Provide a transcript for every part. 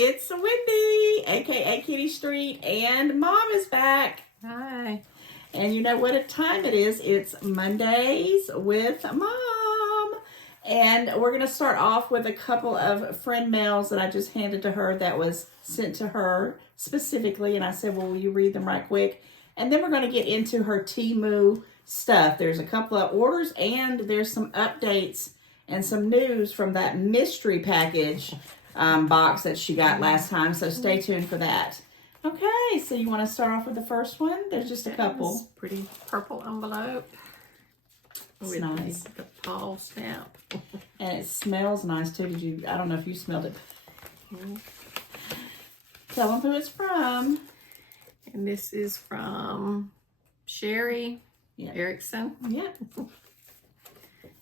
it's Wendy, aka Kitty Street, and Mom is back. Hi. And you know what time it is? It's Mondays with Mom. And we're going to start off with a couple of friend mails that I just handed to her that was sent to her specifically. And I said, well, will you read them right quick? And then we're going to get into her Temu stuff. There's a couple of orders and there's some updates and some news from that mystery package box that she got last time. So stay tuned for that. Okay, so you want to start off with the first one? There's just a couple. Pretty purple envelope. It's with nice. The Paul stamp. And it smells nice too. I don't know if you smelled it. Tell them who it's from. And this is from Sherry Erickson. Yeah.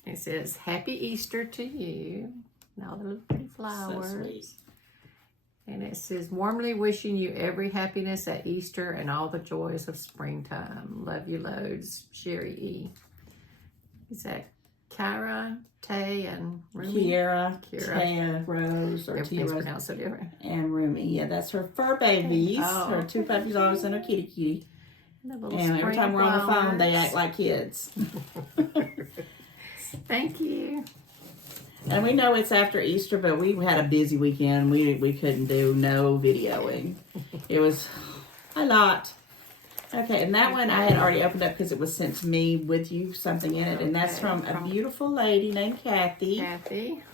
It says, Happy Easter to you. And all the little pretty flowers. So sweet. And it says, warmly wishing you every happiness at Easter and all the joys of springtime. Love you loads, Sherry E. Is that Kyra, Tay, and Rumi? Kiera, Taya, Rose, or T Everything's Rose, pronounced so different. and Rumi. Yeah, that's her fur babies. Oh. Her two puppies always and her kitty. And And every time we're on the phone, they act like kids. Thank you. And we know it's after Easter, but we had a busy weekend. We couldn't do no videoing. It was a lot. Okay, and that one I had already opened up because it was sent to me with you, something in it. And that's from a beautiful lady named Kathy. Kathy.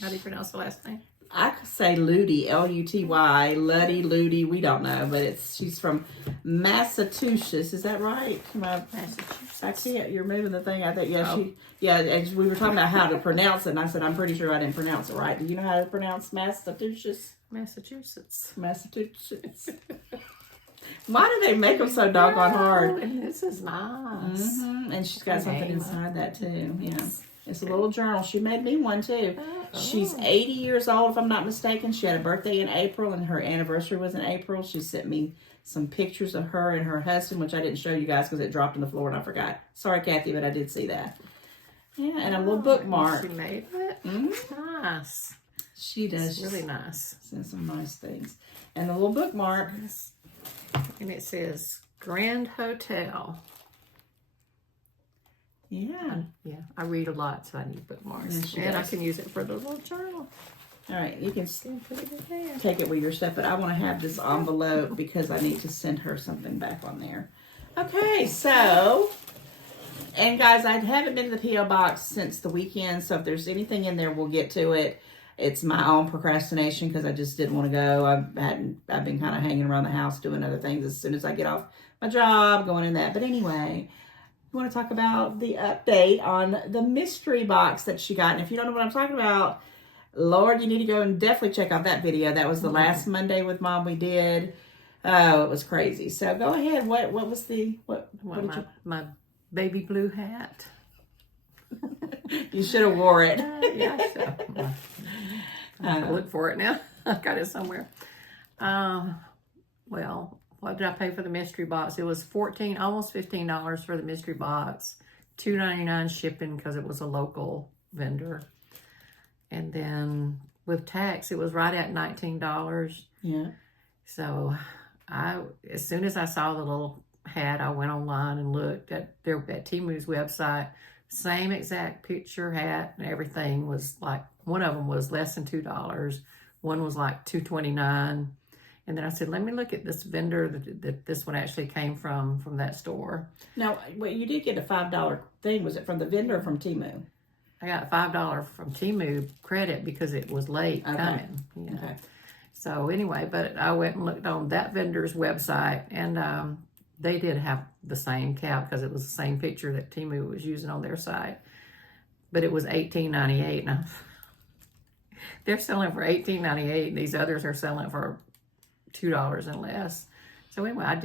How do you pronounce the last name? I could say Luty, L-U-T-Y, Luddy, Luty, we don't know. But she's from Massachusetts. Is that right? Massachusetts. I can't. You're moving the thing. I think, and we were talking about how to pronounce it, and I said, I'm pretty sure I didn't pronounce it right. Do you know how to pronounce Massachusetts? Massachusetts. Why do they make them so doggone hard? And this is nice. And she's got something inside that too. Yeah. It's a little journal. She made me one too. She's 80 years old, if I'm not mistaken. She had a birthday in April, and her anniversary was in April. She sent me some pictures of her and her husband, which I didn't show you guys because it dropped on the floor and I forgot. Sorry, Kathy, but I did see that. Yeah, and a little bookmark. She made it. Nice. She does. It's really nice. Send some nice things. And the little bookmark. And it says Grand Hotel. Yeah. Yeah, I read a lot, so I need bookmarks. Yeah, and I can use it for the little journal. All right, you can Put it in there. take it with your stuff, but I want to have this envelope because I need to send her something back on there. Okay, so, and guys, I haven't been to the P.O. box since the weekend, so if there's anything in there, we'll get to it. It's my own procrastination because I just didn't want to go. I've been kind of hanging around the house doing other things as soon as I get off my job, going in that. But anyway, we want to talk about the update on the mystery box that she got. And if you don't know what I'm talking about, Lord, you need to go and definitely check out that video. That was the last Monday with Mom we did. Oh, it was crazy. So go ahead. What was the what did you... my baby blue hat. You should have wore it. Yeah, I should. I look for it now. I've got it somewhere. Well, what did I pay for the mystery box? It was almost $15 for the mystery box. $2.99 shipping because it was a local vendor. And then with tax, it was right at $19. Yeah. So as soon as I saw the little hat, I went online and looked at Temu's website. Same exact picture, hat, and everything was like, one of them was less than $2. One was like $2.29. And then I said, let me look at this vendor that this one actually came from that store. Now, well, you did get a $5 thing. Was it from the vendor or from Temu? I got $5 from Temu credit because it was late coming. You know? Okay. So anyway, but I went and looked on that vendor's website, and they did have the same cap because it was the same picture that Temu was using on their site. But it was $18.98. Now, they're selling for $18.98, and these others are selling for $2 and less. So anyway, I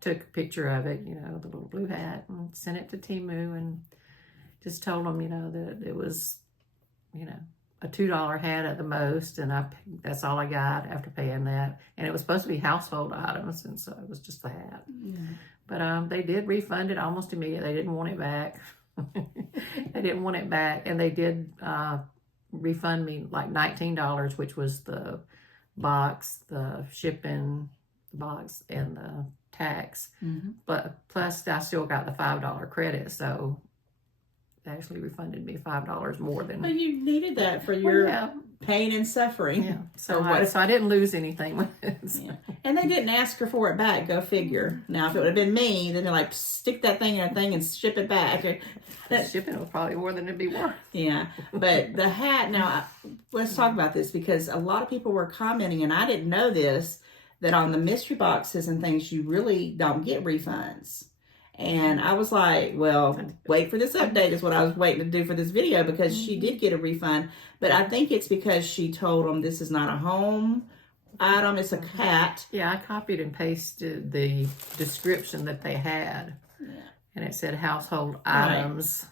took a picture of it, you know, the little blue hat, and sent it to Temu and just told them, you know, that it was, you know, a $2 hat at the most, and that's all I got after paying that. And it was supposed to be household items, and so it was just a hat. Yeah. But they did refund it almost immediately. They didn't want it back. They didn't want it back, and they did refund me like $19, which was the box, the shipping, the box, and the tax. But plus, I still got the $5 credit, so they actually refunded me $5 more than. Well, you needed that for your yeah. pain and suffering. Yeah. So I didn't lose anything with it. Yeah. And they didn't ask her for it back. Go figure. Now, if it would have been me, then they're like, stick that thing in a thing and ship it back. Shipping was probably more than it'd be worth. Yeah. But the hat, now, let's talk about this because a lot of people were commenting, and I didn't know this, that on the mystery boxes and things, you really don't get refunds. And I was like, well, wait for this update is what I was waiting to do for this video because she did get a refund. But I think it's because she told them this is not a home item, it's a cat. Yeah, I copied and pasted the description that they had. Yeah. And it said household items.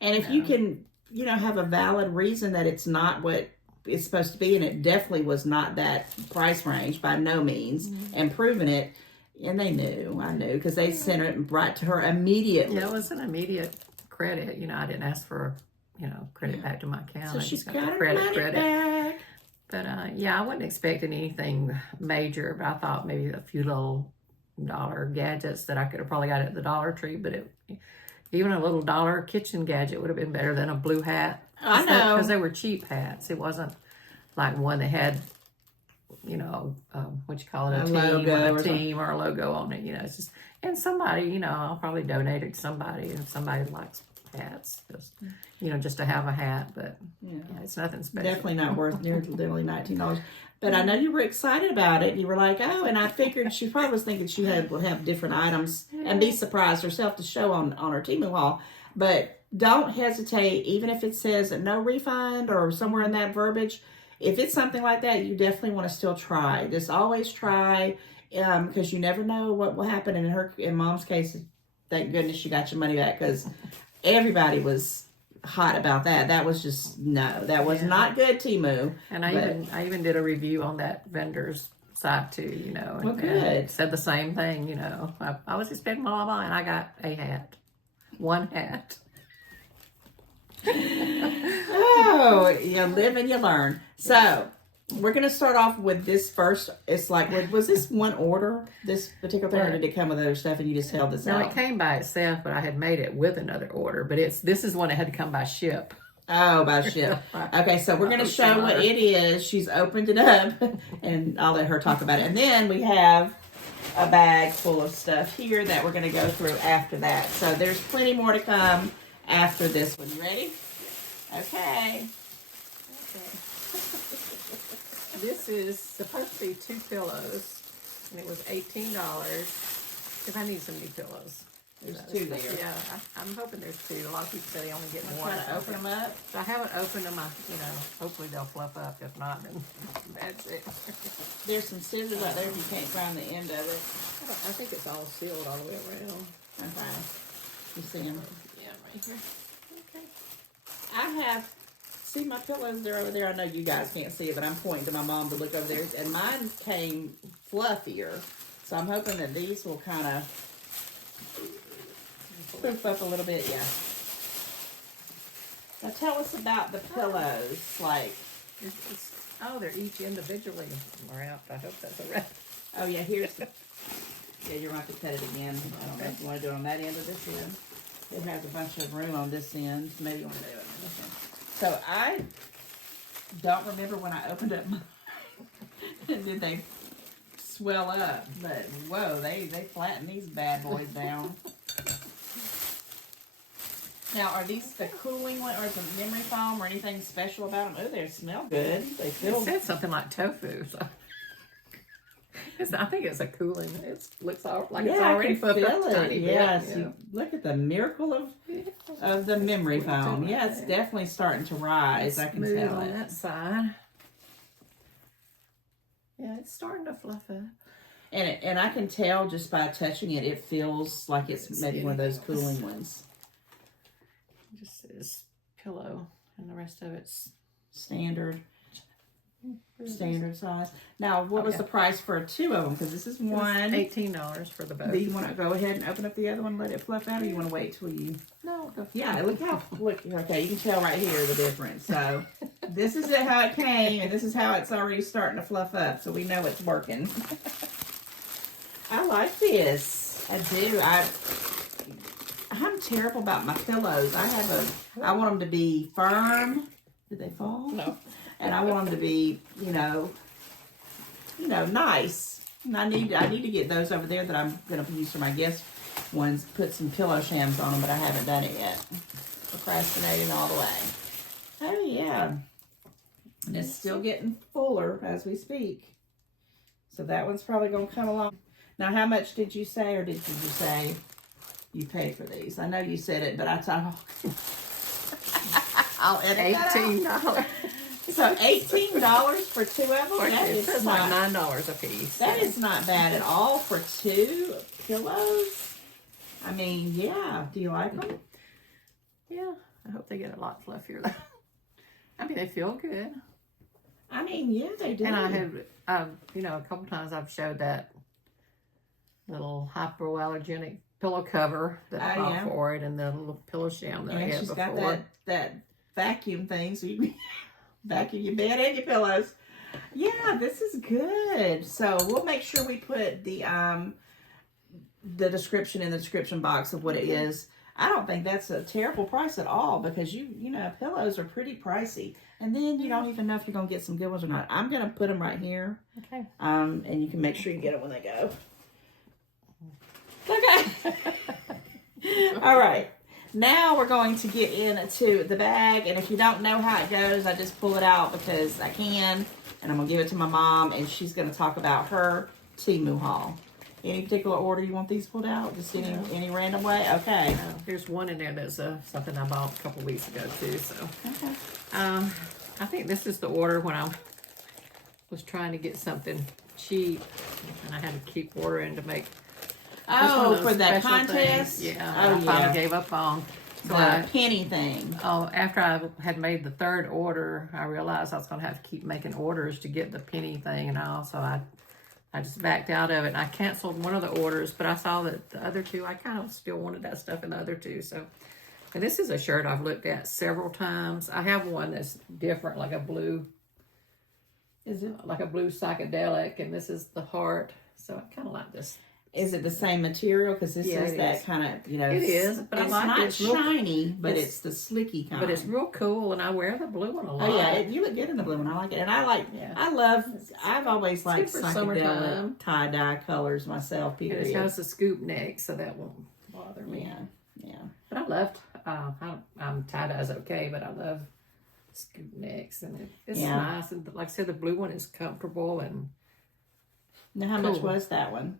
And if you can, have a valid reason that it's not what it's supposed to be, and it definitely was not that price range by no means, and proving it, and they knew, I knew, because they sent it right to her immediately. Yeah, it was an immediate credit. I didn't ask for, credit back to my account. So I she just got the her credit back. But I wasn't expecting anything major, but I thought maybe a few little dollar gadgets that I could have probably got at the Dollar Tree, but even a little dollar kitchen gadget would have been better than a blue hat. I know. Because they were cheap hats. It wasn't like one that had, what you call it, a team or a logo on it. It's just, and somebody, I'll probably donate it to somebody, and somebody likes hats, just to have a hat, but it's nothing special. Definitely not worth nearly $19. But I know you were excited about it. You were like, oh, and I figured she probably was thinking she would have different items and be surprised herself to show on her Temu haul. But don't hesitate, even if it says no refund or somewhere in that verbiage. If it's something like that, you definitely want to still try. Just always try, because you never know what will happen. And in Mom's case, thank goodness she got your money back, because everybody was hot about that. That was just that was not good, Temu. And I even did a review on that vendor's site too, Well, good. And said the same thing. I was expecting blah, blah, blah, and I got a hat, one hat. Oh, you live and you learn. So we're going to start off with this first. It's like, was this one order, this particular thing, or did it come with other stuff and you just held this out? No, it came by itself, but I had made it with another order. But this is one that had to come by ship. Oh, by ship. Okay, so we're going to show what it is. She's opened it up, and I'll let her talk about it. And then we have a bag full of stuff here that we're going to go through after that. So there's plenty more to come after this one. You ready? Okay. This is supposed to be 2 pillows, and it was $18, because I need some new pillows. There's 2 there. Yeah, I'm hoping there's 2. A lot of people say they only get I'm one. trying to open them up. So I haven't opened them. Hopefully they'll fluff up. If not, then that's it. There's some scissors out there if you can't find the end of it. I think it's all sealed all the way around. Okay. You see them? Yeah, right here. Okay. See my pillows, they're over there. I know you guys can't see it, but I'm pointing to my mom to look over there. And mine came fluffier. So I'm hoping that these will kind of poof up a little bit. Yeah. Now tell us about the pillows. Like, they're each individually wrapped. I hope that's all right. Oh, yeah, here's the... Yeah, you're going to have to cut it again. I don't know if you want to do it on that end or this end. It has a bunch of room on this end. Maybe you want to do it on this end. So I don't remember when I opened up mine. Did they swell up? But whoa, they flatten these bad boys down. Now, are these the cooling one or the memory foam or anything special about them? Oh, they smell good. They feel. It said something like tofu. So. I think it's a cooling. It looks like it's already fluffed up a tiny bit. Yes, look at the miracle of the memory foam. Yeah, it's definitely starting to rise. I can tell on that side. Yeah, it's starting to fluff up. And I can tell just by touching it, it feels like it's maybe one of those cooling ones. It just says pillow, and the rest of it's standard size. Now, what was the price for 2 of them? Because this is one. $18 for the both. Do you want to go ahead and open up the other one and let it fluff out, or you want to wait till you? No. Yeah, look. Okay, you can tell right here the difference. So, This is it how it came, and this is how it's already starting to fluff up, so we know it's working. I like this. I do. I'm terrible about my pillows. I want them to be firm. Did they fall? No. And I want them to be, nice. And I need to get those over there that I'm gonna use for my guest ones. Put some pillow shams on them, but I haven't done it yet. Procrastinating all the way. Oh yeah. And it's still getting fuller as we speak. So that one's probably gonna come along. Now, how much did you say, or did you say you paid for these? I know you said it, but I thought, I'll edit that out. $18. So $18 for two of them? That It's is like not, $9 a piece. that is not bad at all for two pillows. I mean, yeah. Do you like them? Yeah, I hope they get a lot fluffier though. I mean, they feel good. I mean, yeah, they do. And I have, a couple times I've showed that little hypoallergenic pillow cover that I bought for it, and the little pillow sham that I And had she's before. got that vacuum thing, so you can vacuum your bed and your pillows. Yeah, this is good. So we'll make sure we put the description in the description box of what it is. I don't think that's a terrible price at all, because pillows are pretty pricey, and then you don't even know if you're gonna get some good ones or not. I'm gonna put them right here. Okay. And you can make sure you get them when they go. Okay. All right. Now we're going to get into the bag, and if you don't know how it goes, I just pull it out because I can, and I'm gonna give it to my mom, and she's gonna talk about her Temu haul. Any particular order you want these pulled out? Just any random way? Okay. There's one in there that's something I bought a couple weeks ago too. So Okay. I think this is the order when I was trying to get something cheap, and I had to keep ordering to make. Oh, for that special contest? things. Yeah, Oh, I finally yeah. gave up on. So The penny thing. after I had made the third order, I realized I was going to have to keep making orders to get the penny thing, and I just backed out of it. And I canceled one of the orders, but I saw that the other two, I kind of still wanted that stuff in the other two. So, and this is a shirt I've looked at several times. I have one that's different, like a blue. Is it? Like a blue psychedelic, and this is the heart. So I kind of like this. Is it the same material? Because this is that kind of, It is, but it's I like not it. It's real- shiny, but it's the slicky kind. But it's real cool, and I wear the blue one a lot. Oh yeah, you look good in the blue one. I like it, and I've always liked for psychedelic summertime. tie dye colors myself. And Period. it has a scoop neck, so that won't bother me. Yeah. But I loved. Tie dye's okay, but I love scoop necks, and it's nice. And like I said, the blue one is comfortable and. Now, how much was that one?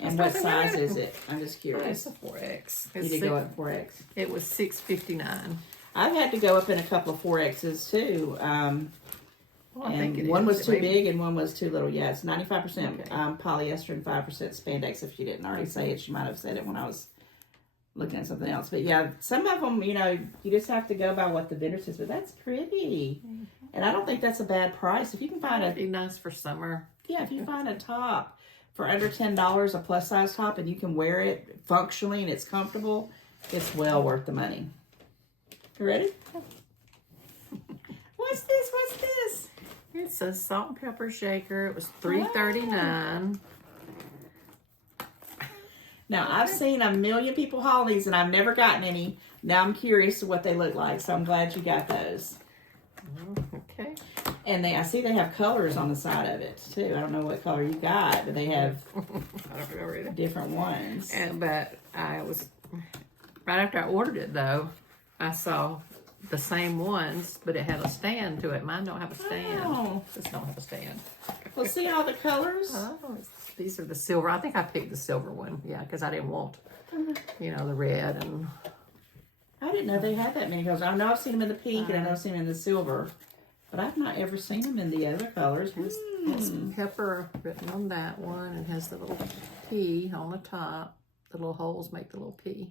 And what size is it? I'm just curious. It's a 4X. You did go up 4X. It was $6.59. I've had to go up in a couple of 4Xs too. Well, I think and it one is. was too big and one was too little. Yeah, it's 95% Okay. polyester and 5% spandex. If she didn't already say it, she might have said it when I was looking at something else. But yeah, some of them, you just have to go by what the vendor says. But that's pretty. Mm-hmm. And I don't think that's a bad price. If you can find It'd be nice for summer. Yeah, if you find a top for under $10, a plus size top, and you can wear it functionally and it's comfortable, it's well worth the money. You ready? What's this? It's a salt and pepper shaker. It was $3.39. Now, I've seen a million people haul these, and I've never gotten any. Now I'm curious to what they look like, so I'm glad you got those. Okay. And I see they have colors on the side of it, too. I don't know what color you got, but they have I don't know either. different ones. But I was, right after I ordered it, though, I saw the same ones, but it had a stand to it. Mine don't have a stand. Oh. This don't have a stand. Well, see all the colors? These are the silver. I think I picked the silver one. Yeah, because I didn't want, the red. And I didn't know they had that many colors. I know I've seen them in the pink, and I know I've seen them in the silver. But I've not ever seen them in the other colors. has pepper written on that one, and has the little P on the top. The little holes make the little P.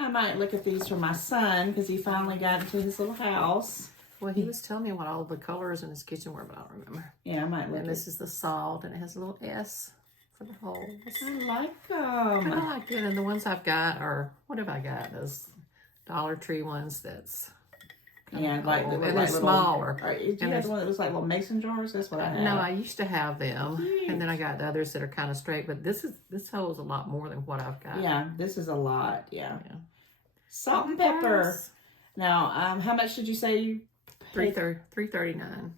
I might look at these for my son, because he finally got into his little house. Well, he was telling me what all the colors in his kitchen were, but I don't remember. Yeah, I might look And this is the salt, and it has a little S for the holes. I like I them. like it, and the ones I've got are, what have I got? Those Dollar Tree ones that's Yeah, like and like they're little, smaller. Do you have the one that looks like little mason jars? That's what I have. No, I used to have them, Cute. and then I got the others that are kind of straight. But this holds a lot more than what I've got. Yeah, this is a lot. Yeah. Salt and Okay, pepper. guys. Now, how much did you say you paid? $3.39.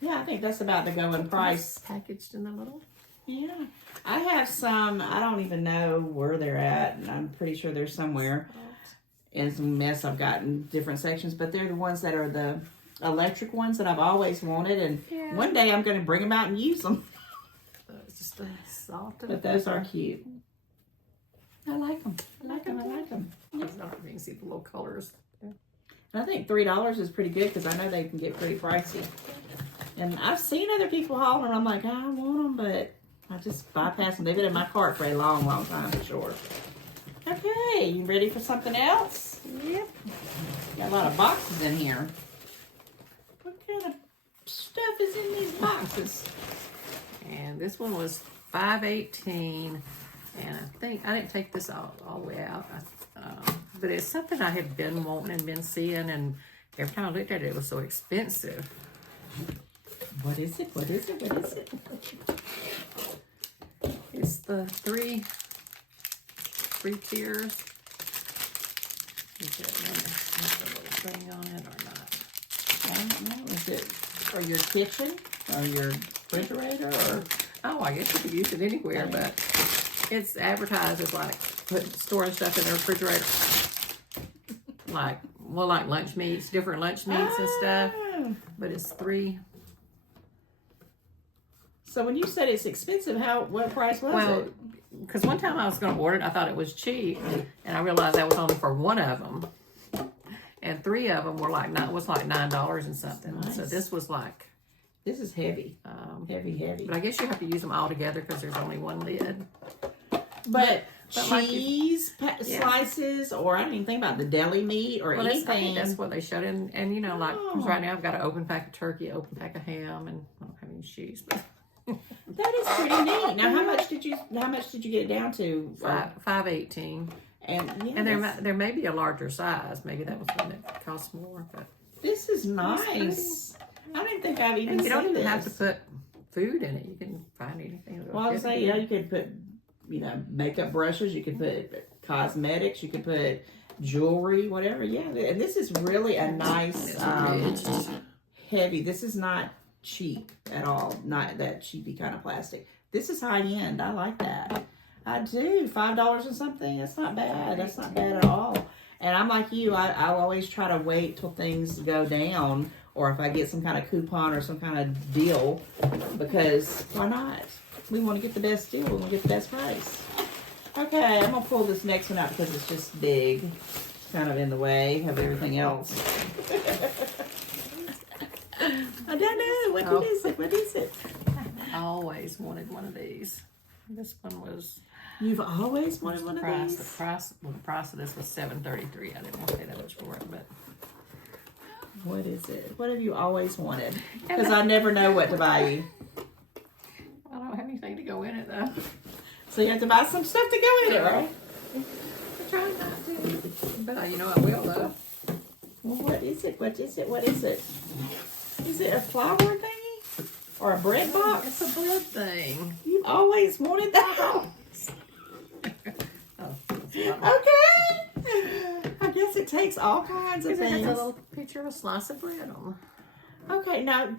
Yeah, I think that's about the going price. Packaged in the little. Yeah. I have some, I don't even know where they're at, and I'm pretty sure they're somewhere. In some mess I've got in different sections, but they're the ones that are the electric ones that I've always wanted, and one day I'm going to bring them out and use them. It's just a salt. But those are cute. I like them. I like them. I like them. You can see the little colors. And I think $3 is pretty good because I know they can get pretty pricey. And I've seen other people hauling them. I'm like, I want them, but I just bypass them. They've been in my cart for a long, long time for sure. Okay, you ready for something else? Yep. Got a lot of boxes in here. What kind of stuff is in these boxes? And this one was $5.18, and I think I didn't take this all the way out. But it's something I had been wanting and been seeing, and every time I looked at it, it was so expensive. What is it? What is it? What is it? It's the three tiers. Is it a little thing on it or not? I don't know. Is it for your kitchen or your refrigerator or? Oh, I guess you could use it anywhere, but it's advertised as like storing stuff in the refrigerator. like lunch meats, different lunch meats and stuff. But it's 3. So when you said it's expensive, what price was it? Because one time I was going to order it, I thought it was cheap, and I realized that was only for one of them, and 3 of them were like $9 and something. Nice. So this was like, this is heavy, heavy. But I guess you have to use them all together because there's only one lid. But cheese slices, or I didn't even think about the deli meat or anything. That's what they showed, and you know, like right now I've got an open pack of turkey, open pack of ham, and I don't have any cheese, but. That is pretty neat. Now, how much did you get it down to? $5.18. And there may be a larger size. Maybe that was one that cost more. But this is nice. I don't think I've even. You don't even have to put food in it. You can find anything. Well, I was saying, you could put, makeup brushes. You could put cosmetics. You could put jewelry, whatever. Yeah, and this is really a nice, heavy. This is not cheap at all, not that cheapy kind of plastic. This is high end. I like that. I do. $5 and something. That's not bad. That's not bad at all. And I'm like you. I'll always try to wait till things go down, or if I get some kind of coupon or some kind of deal, because why not? We want to get the best deal. We want to get the best price. Okay, I'm gonna pull this next one out because it's just big, kind of in the way of everything else. I don't know. What is it? What is it? I always wanted one of these. This one was. You've always wanted one of these? The price of this was $7.33. I didn't want to pay that much for it, but. What is it? What have you always wanted? Because I never know what to buy you. I don't have anything to go in it, though. So you have to buy some stuff to go in it, right? I'm trying not to. But I will, though. Well, what is it? What is it? What is it? Is it a flour thingy? Or a bread box? It's a bread thing. You've always wanted that. Okay. I guess it takes all kinds of things. It has a little picture of a slice of bread on. Okay, now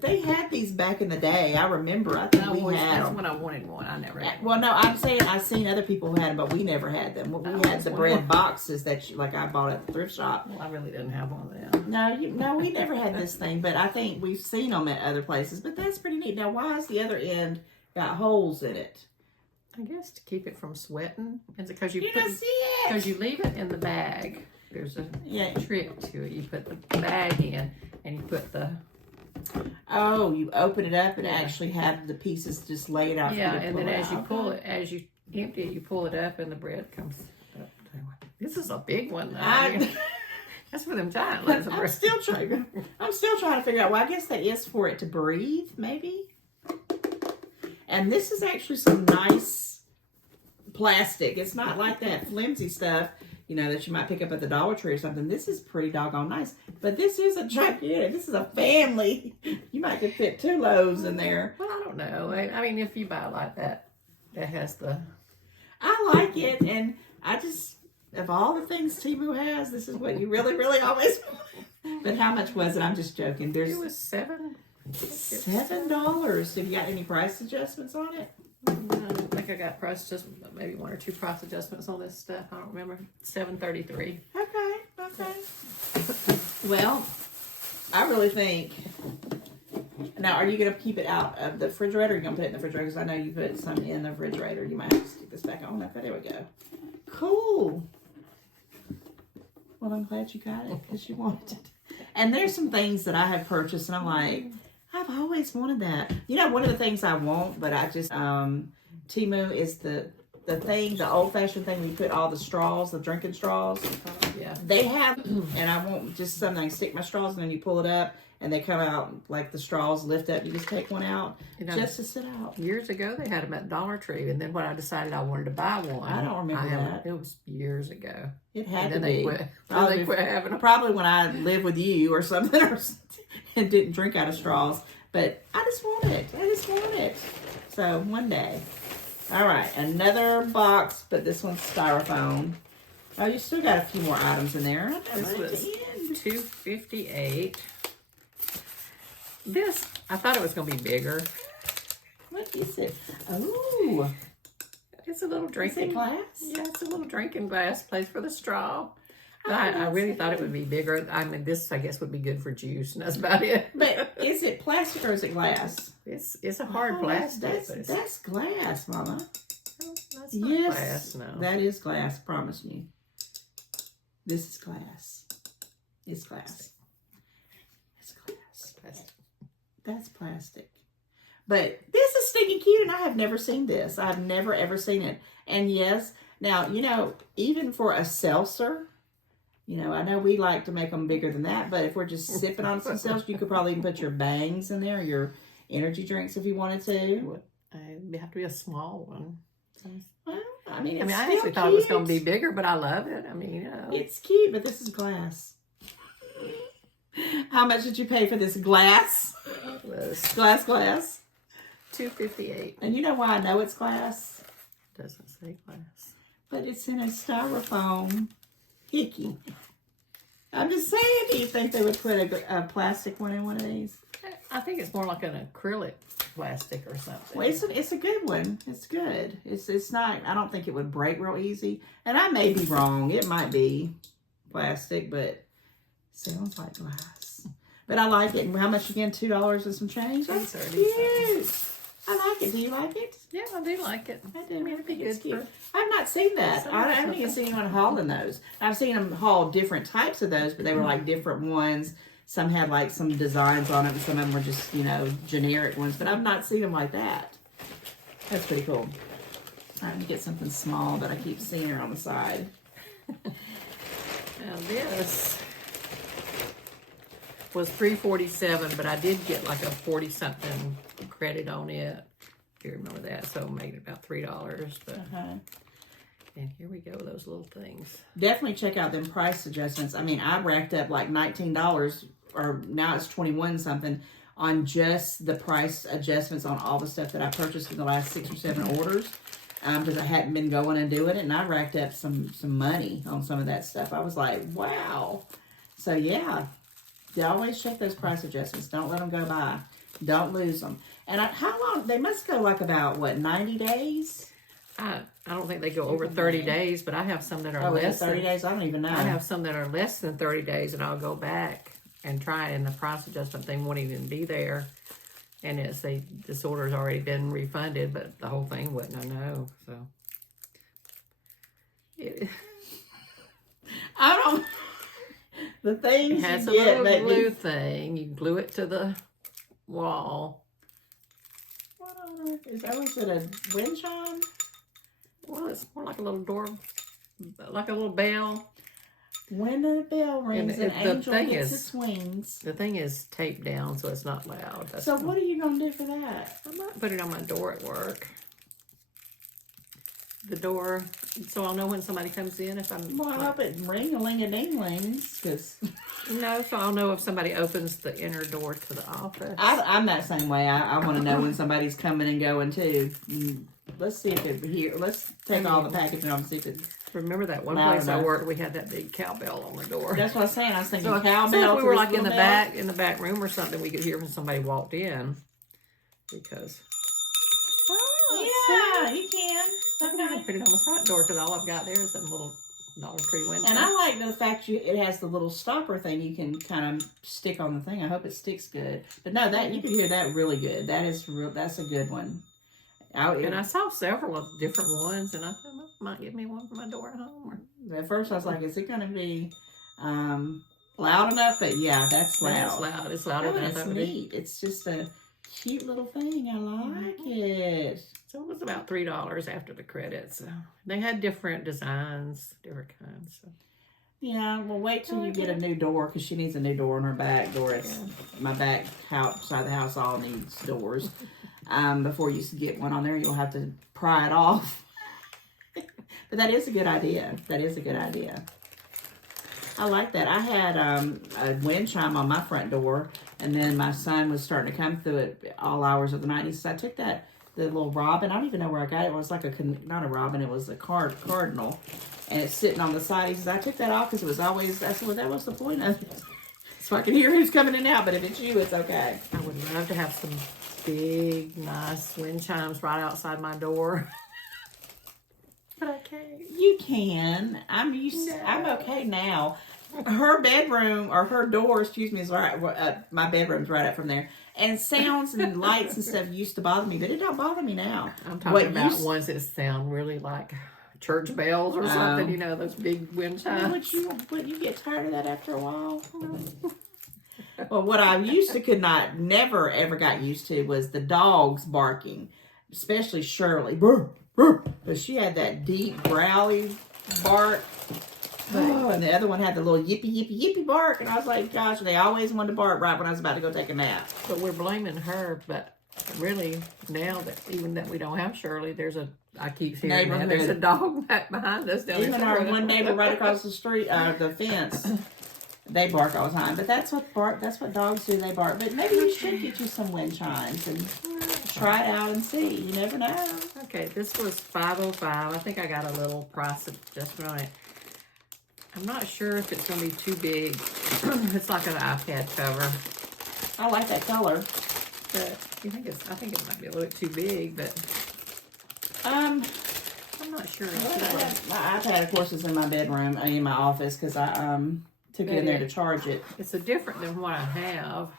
they had these back in the day. I remember. I think we had That's them. when I wanted one. I never had one. Well, no, I'm saying I've seen other people who had them, but we never had them. We had the bread boxes that I bought at the thrift shop. Well, I really didn't have one of them. No, we never had this thing, but I think we've seen them at other places. But that's pretty neat. Now, why is the other end got holes in it? I guess to keep it from sweating. Is it because you leave it in the bag? There's a trick to it. You put the bag in and you put the. Oh, you open it up and actually have the pieces just laid out. Yeah, and then as you pull it, as you empty it, you pull it up and the bread comes up. This is a big one, though. That's for them giant loaves of bread. I'm still trying to figure out. Well, I guess that is for it to breathe, maybe. And this is actually some nice plastic. It's not like that flimsy stuff you know, that you might pick up at the Dollar Tree or something. This is pretty doggone nice. But this is a gigantic. This is a family. You might could fit 2 loaves in there. Well, I don't know. I mean, if you buy like that, that has the... I like it, and I just, of all the things Temu has, this is what you really, really always want. But how much was it? I'm just joking. It was $7. $7. Have you got any price adjustments on it? I don't think I got price adjustments, maybe 1 or 2 price adjustments on this stuff. I don't remember. $7.33. Okay. Well, I really think. Now, are you going to keep it out of the refrigerator, or are you going to put it in the refrigerator? Because I know you put some in the refrigerator. You might have to stick this back on. Okay, there we go. Cool. Well, I'm glad you got it because you wanted it. And there's some things that I have purchased, and I'm like, I've always wanted that. You know, one of the things I want, but I just, Temu is the thing, the old-fashioned thing where you put all the straws, the drinking straws. Yeah. They have, and I want just something I can stick my straws in, and you pull it up, and they come out like the straws lift up. You just take one out, You know, just to sit out. years ago, they had them at Dollar Tree, and then when I decided I wanted to buy one, I don't remember that. It was years ago. It had And to then be. they quit having them. Probably when I lived with you or something, and didn't drink out of straws. But I just want it. I just want it. So one day. All right, another box, but this one's styrofoam. Oh, you still got a few more items in there. This was $2.58. This, I thought it was going to be bigger. What is it? Oh, It's a little is drinking it glass? Yeah, it's a little drinking glass place for the straw. But I really thought it would be bigger. I mean, this I guess would be good for juice, and that's about it. But is it plastic or is it glass? It's a hard Oh, plastic. That's glass, Mama. That's not Yes, glass, no. that is glass. Promise me. This is glass. It's glass. It's glass. Plastic. That's plastic. But this is stinking cute, and I have never seen this. I've never, ever seen it. And yes, now, you know, even for a seltzer, you know, I know we like to make them bigger than that, but if we're just sipping on some seltzer, you could probably even put your bangs in there, your energy drinks if you wanted to. It'd have to be a small one. Well, I mean, I it's actually still thought it was going to cute. be bigger, but I love it. I mean, you know. It's cute, but this is glass. How much did you pay for this glass? It was Glass. $2.58. And you know why I know it's glass? Doesn't say glass. But it's in a styrofoam hickey. I'm just saying, do you think they would put a plastic one in one of these? I think it's more like an acrylic plastic or something. Well, it's a good one. It's good. It's not, I don't think it would break real easy. And I may be wrong. It might be plastic, but it sounds like glass. But I like it. How much again? $2 and some change? That's cute. I like it. Do you like it? Yeah, I do like it. I do. I think it's cute. I've not seen that. I haven't even seen anyone hauling those. I've seen them haul different types of those, but they were like different ones. Some had like some designs on it, and some of them were just, you know, generic ones. But I've not seen them like that. That's pretty cool. I'm trying to get something small, but I keep seeing her on the side. Now this was $3.47, but I did get like a 40-something credit on it. If you remember that, so it made it about $3. But and here we go, those little things. Definitely check out them price adjustments. I mean, I racked up like $19, or now it's 21 something on just the price adjustments on all the stuff that I purchased in the last 6 or 7 orders. Because I hadn't been going and doing it, and I racked up some money on some of that stuff. I was like, wow. So yeah, you always check those price adjustments. Don't let them go by. Don't lose them. And how long? They must go like about, what, 90 days? I don't think they go over 30 days, but I have some that are less 30 than days? I don't even know. I have some that are less than 30 days, and I'll go back and try it, and the price adjustment thing won't even be there. And this order's already been refunded, but the whole thing wouldn't, I know. So I don't. The things it has you a get little make glue me. thing. You glue it to the wall. What on earth is that? Was it a wind chime? Well, it's more like a little door, like a little bell. When the bell rings, And an the angel thing hits is- its wings. The thing is taped down, so it's not loud. So what are you gonna do for that? I might put it on my door at work. the door, so I'll know when somebody comes in if I'm. Well, I hope it ring-a-ling-a-ding-lings, because No, so I'll know if somebody opens the inner door to the office. I'm that same way. I want to know when somebody's coming and going too. Let's see if it here. Let's take all the packaging off and see if it. Remember that one Loud place I enough. worked, we had that big cowbell on the door. That's what I was saying. I was thinking So, cowbell. so if we to were this like in little the bell. back room or something, we could hear when somebody walked in. Because Oh, yeah, you can. I can put it on the front door because all I've got there is that little Dollar Tree window. And I like the fact it has the little stopper thing you can kind of stick on the thing. I hope it sticks good. But no, that you can hear that really good. That is real. That's a good one. And I saw several of different ones, and I thought I might get me one for my door at home. At first, I was like, "Is it going to be loud enough?" But yeah, that's loud. Yeah, it's loud. It's louder than I it's thought it would be. neat. It's just a cute little thing. I like it. So it was about $3 after the credit. So they had different designs, different kinds. So. Yeah, well, wait till you get a new door, because she needs a new door in her back door. It's my back house, side of the house all needs doors. Before you get one on there, you'll have to pry it off. But that is a good idea. That is a good idea. I like that. I had a wind chime on my front door, and then my son was starting to come through it all hours of the night. So I took the little robin. I don't even know where I got it. It was like not a robin. It was a cardinal, and it's sitting on the side. He says, I took that off because it was always. I said, well, that was the point of it, so I can hear who's coming in and out. But if it's you, it's okay. I would love to have some big, nice wind chimes right outside my door. But I can't. You can. I'm used. No. I'm okay now. Her bedroom or her door, excuse me, is right. My bedroom's right up from there, and sounds and lights and stuff used to bother me, but it don't bother me now. I'm talking about ones that sound really like church bells or something. You know, those big wind chimes. Would you get tired of that after a while? Well, what I never ever got used to was the dogs barking, especially Shirley. Brr, brr. But she had that deep, growly bark. Oh, and the other one had the little yippee, yippee, yippie bark. And I was like, gosh, they always wanted to bark right when I was about to go take a nap. But we're blaming her. But really, now that even that we don't have Shirley, I keep hearing that there's a dog back behind us down there. Even our one neighbor right across the street, the fence, they bark all the time. But that's what dogs do. They bark. But maybe you should get you some wind chimes and try it out and see. You never know. Okay, this was $5.05. I think I got a little price adjustment on it. I'm not sure if it's going to be too big. It's like an iPad cover. I like that color. But I think it might be a little bit too big, but I'm not sure. My iPad, of course, is in my bedroom, in my office, because I took it in there to charge it. It's a different than what I have.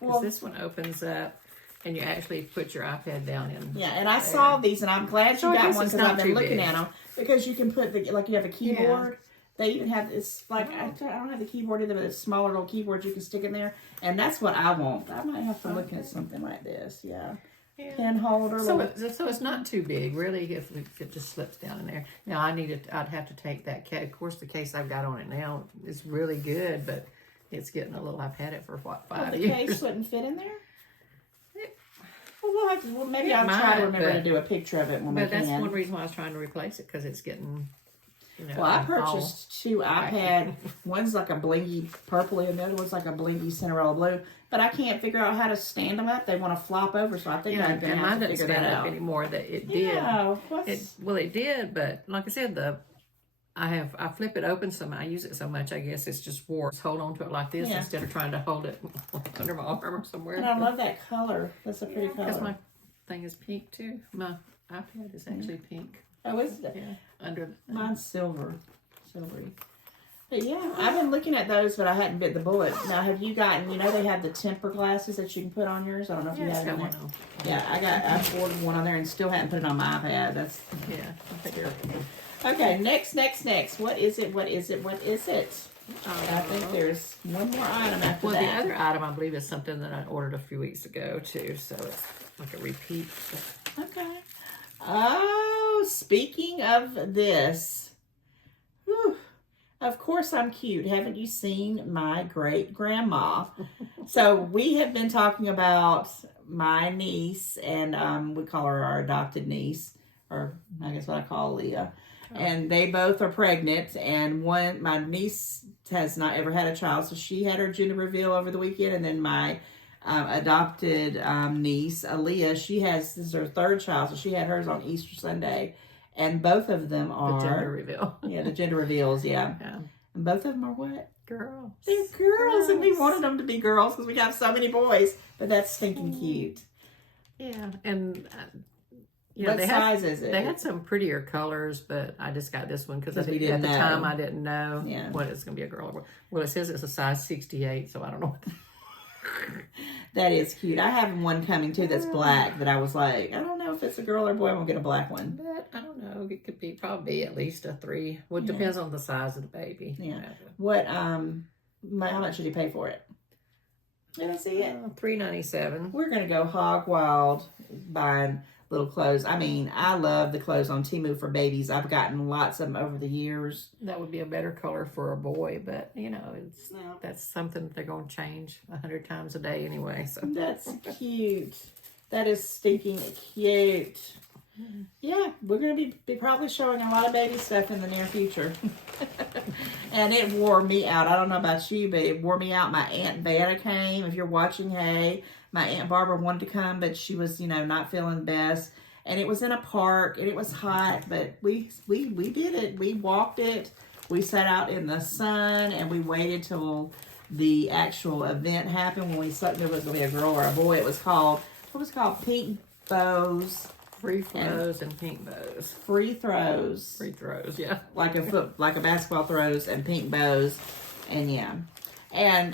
Because this one opens up, and you actually put your iPad down in. Yeah, and I saw these, and I'm glad you got one because I've been looking at them. Because you can put you have a keyboard. Yeah. They even have it's like I don't have the keyboard either, but it's smaller little keyboards you can stick in there, and that's what I want. I might have to look at something like this. Yeah. Pen holder. So it's not too big, really. If it just slips down in there. Now I'd have to take that case. Of course, the case I've got on it now is really good, but it's getting a little. I've had it for 5 years. The case wouldn't fit in there. Well, we'll have to. Well, maybe I'll try to remember to do a picture of it when we can. But that's one reason why I was trying to replace it, because it's getting. Well, I purchased two iPad. One's like a blingy purpley, and the other one's like a blingy Cinderella blue. But I can't figure out how to stand them up. They want to flop over, so I think I'm going to have to figure that out. Anymore. That it did. Yeah, it did, but like I said, I flip it open so I use it so much. I guess it's just warped. Hold on to it like this instead of trying to hold it under my arm or somewhere. And I love that color. That's a pretty color. Because my thing is pink too. My iPad is actually pink. Oh, is it? Yeah, under mine's silvery. But yeah, I've been looking at those, but I hadn't bit the bullet. Now, have you gotten? You know, they have the temper glasses that you can put on yours. I don't know if you have one. Yeah, I ordered one on there and still hadn't put it on my iPad. That's I figure. Okay, next. What is it? I think there's one more item after that. Well, the other item I believe is something that I ordered a few weeks ago too, so it's like a repeat. Okay. Oh, speaking of this, whew, of course I'm cute. Haven't you seen my great grandma? So we have been talking about my niece, and we call her our adopted niece, or I guess what I call Leah. And they both are pregnant, and my niece has not ever had a child, so she had her gender reveal over the weekend, and then my adopted niece, Aaliyah, this is her third child, so she had hers on Easter Sunday, and both of them are The gender reveal. Yeah, the gender reveals, yeah. And both of them are what? Girls. They're girls, and we wanted them to be girls because we have so many boys, but that's stinking cute. Yeah, and what size is it? They had some prettier colors, but I just got this one because at the know. time I didn't know what it's going to be, a girl or boy. Well, it says it's a size 68, so I don't know. That is cute. I have one coming too that's black that I was like, I don't know if it's a girl or boy. I'm going to get a black one. But I don't know. It could be probably at least a 3. Well, it depends on the size of the baby. Yeah. What, how much did you pay for it? Did I see it? $3.97. We're going to go hog wild buying little clothes. I mean, I love the clothes on Temu for babies. I've gotten lots of them over the years. That would be a better color for a boy, but that's something that they're going to change 100 times a day anyway. So that's cute. That is stinking cute. Yeah, we're going to be probably showing a lot of baby stuff in the near future. And it wore me out. I don't know about you, but it wore me out. My Aunt Vanna came. If you're watching, hey, my Aunt Barbara wanted to come, but she was, not feeling best. And it was in a park, and it was hot, but we did it. We walked it. We sat out in the sun, and we waited till the actual event happened when we thought there was going to be a girl or a boy. It was called Pink Bows. Free throws and pink bows. Free throws. Free throws, yeah. Like a basketball throws and pink bows. And yeah. And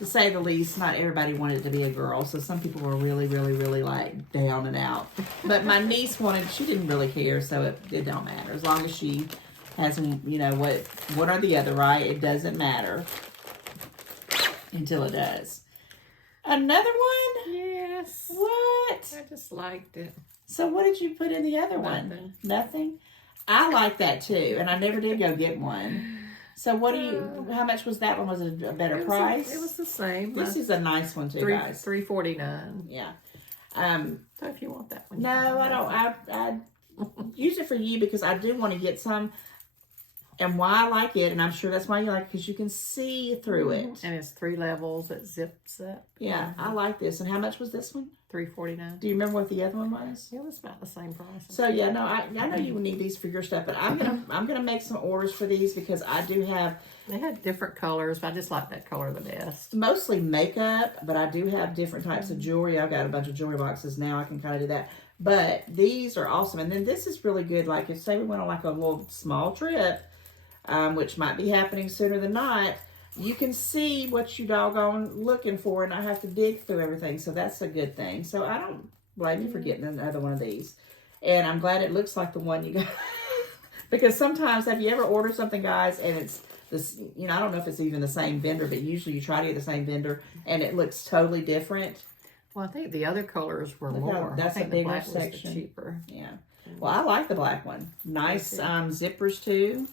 to say the least, not everybody wanted it to be a girl. So some people were really, really, really like down and out. But my niece she didn't really care, so it don't matter. As long as she has, one or the other, right? It doesn't matter until it does. Another one? Yes. What? I just liked it. So what did you put in the other one? Nothing? I like that too, and I never did go get one. So how much was that one? Was it a better price? It was the same. This is a nice one too, guys. $3.49. Yeah. So if you want that one. No, I don't. I use it for you because I do want to get some. And why I like it, and I'm sure that's why you like it, because you can see through it. And it's 3 levels. It zips up. Yeah, I like this. And how much was this one? $3.49. Do you remember what the other one was? It was about the same price. So yeah, no, I know you need these for your stuff, but I'm gonna make some orders for these because I do have. They had different colors, but I just like that color the best. Mostly makeup, but I do have different types of jewelry. I've got a bunch of jewelry boxes now. I can kind of do that. But these are awesome, and then this is really good. Like if say we went on like a little small trip. Which might be happening sooner than not, you can see what you doggone looking for and not have to dig through everything. So that's a good thing. So I don't blame you for getting another one of these. And I'm glad it looks like the one you got. Because sometimes, have you ever ordered something, guys, and it's this, I don't know if it's even the same vendor, but usually you try to get the same vendor and it looks totally different. Well, I think the other colors were more. That's a bigger section. Was the cheaper. Yeah. Well, I like the black one. Nice zippers too.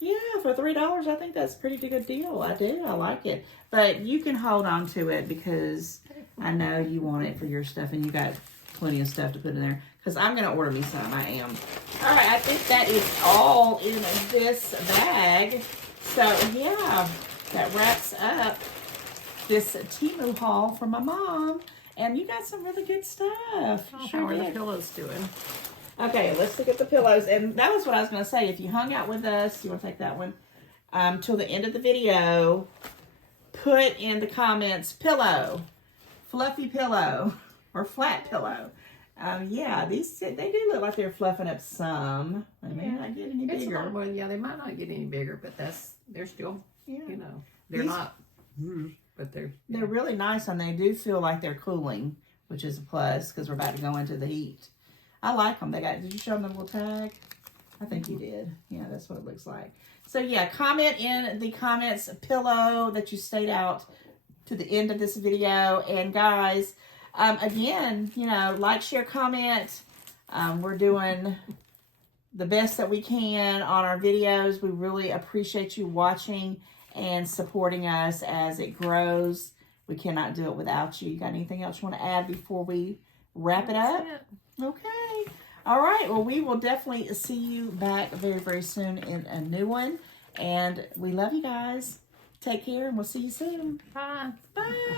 Yeah, for $3, I think that's a pretty good deal. I do. I like it. But you can hold on to it because I know you want it for your stuff and you got plenty of stuff to put in there. Because I'm going to order me some. I am. All right, I think that is all in this bag. So, yeah, that wraps up this Temu haul from my mom. And you got some really good stuff. How are the pillows doing? Okay, let's look at the pillows. And that was what I was going to say. If you hung out with us, you want to take that one, till the end of the video, put in the comments, pillow, fluffy pillow, or flat pillow. Yeah, they do look like they're fluffing up some. They may not get any bigger. Well, yeah, they might not get any bigger, but they're still, they're not, but they're really nice, and they do feel like they're cooling, which is a plus because we're about to go into the heat. I like them. Did you show them the little tag? I think you did. Yeah, that's what it looks like. So yeah, comment in the comments pillow that you stayed out to the end of this video. And guys, again, like, share, comment. We're doing the best that we can on our videos. We really appreciate you watching and supporting us as it grows. we cannot do it without you. You got anything else you want to add before we wrap it up? Okay. All right. Well, we will definitely see you back very, very soon in a new one. And we love you guys. Take care, and we'll see you soon. Bye. Bye.